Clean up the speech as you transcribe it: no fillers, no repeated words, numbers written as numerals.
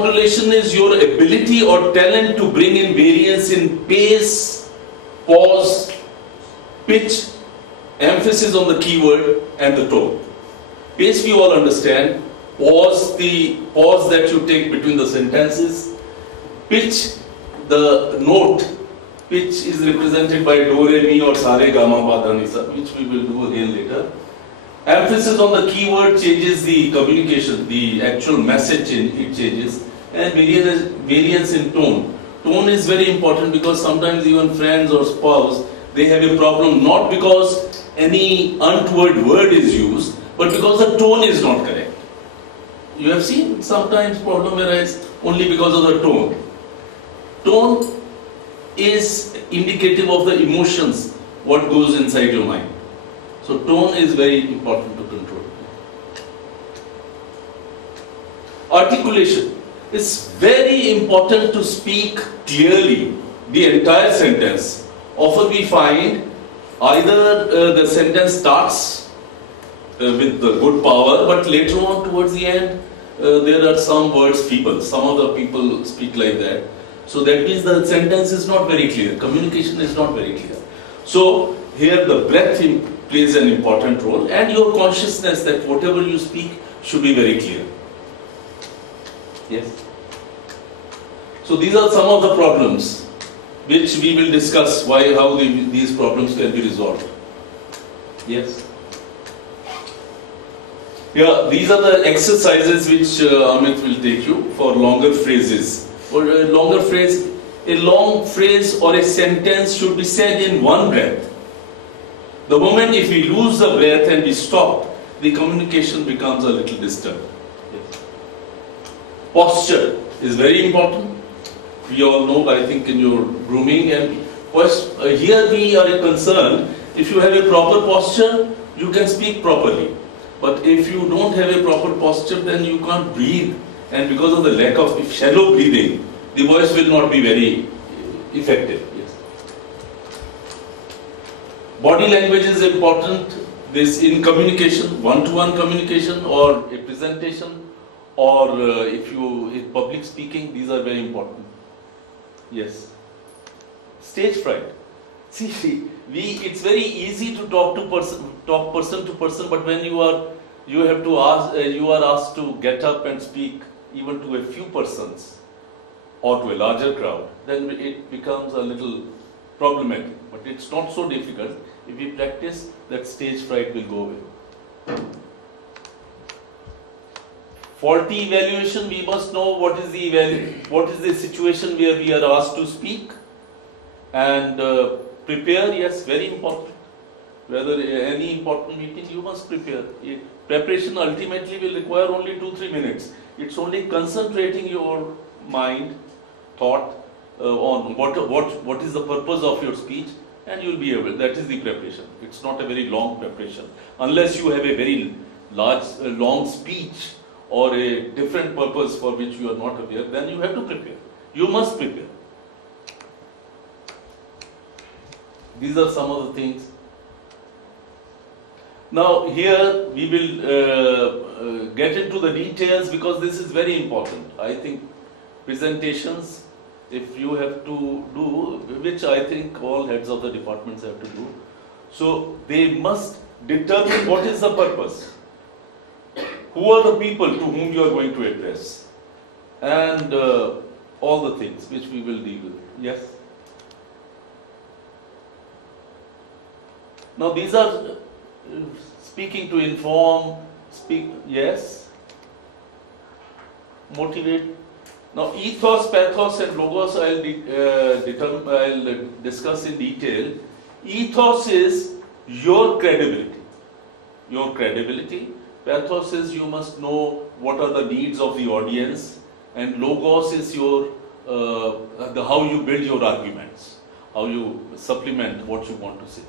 Modulation is your ability or talent to bring in variance in pace, pause, pitch, emphasis on the keyword and the tone. Pace we all understand, pause, the pause that you take between the sentences, pitch, the note, pitch is represented by do, re, mi or sa, re, ga, ma, pa, dha, ni, sa, which we will do again later. Emphasis on the keyword changes the communication, the actual message it changes, and variance in tone. Tone is very important because sometimes even friends or spouse, they have a problem not because any untoward word is used, but because the tone is not correct. You have seen sometimes problem arise only because of the tone. Tone is indicative of the emotions, what goes inside your mind. So tone is very important to control. Articulation. It's very important to speak clearly the entire sentence. Often we find either the sentence starts with the good power, but later on towards the end there are some words feeble. Some of the people speak like that. So that means the sentence is not very clear. Communication is not very clear. So here the breath plays an important role, and your consciousness that whatever you speak should be very clear. Yes. So these are some of the problems which we will discuss how these problems can be resolved. Yes. Yeah, these are the exercises which Amit will take you for longer phrases. For a longer phrase, a long phrase or a sentence should be said in one breath. The moment if we lose the breath and we stop, the communication becomes a little disturbed. Yes. Posture is very important. We all know, I think, in your grooming, and here we are concerned, if you have a proper posture, you can speak properly. But if you don't have a proper posture, then you can't breathe. And because of the lack of shallow breathing, the voice will not be very effective. Yes. Body language is important. This in communication, one-to-one communication, or a presentation, or if you in public speaking, these are very important. Yes. Stage fright. See, it's very easy to talk person to person, but when you are asked to get up and speak even to a few persons or to a larger crowd, then it becomes a little problematic. But it's not so difficult. If we practice, that stage fright will go away. Faulty evaluation, we must know what is the situation where we are asked to speak, and prepare. Yes, very important. Whether any important meeting, you must prepare. Preparation ultimately will require only 2-3 minutes. It's only concentrating your mind, thought on what is the purpose of your speech, and you'll be able. That is the preparation. It's not a very long preparation. Unless you have a very long speech or a different purpose for which you are not aware, then you have to prepare. You must prepare. These are some of the things. Now here we will get into the details, because this is very important. I think presentations, if you have to do, which I think all heads of the departments have to do, so they must determine what is the purpose. Who are the people to whom you are going to address? And all the things which we will deal with. Yes? Now these are speaking to inform, yes? Motivate. Now ethos, pathos and logos I'll discuss in detail. Ethos is your credibility. Your credibility. Pathos is you must know what are the needs of the audience, and logos is your how you build your arguments, how you supplement what you want to say.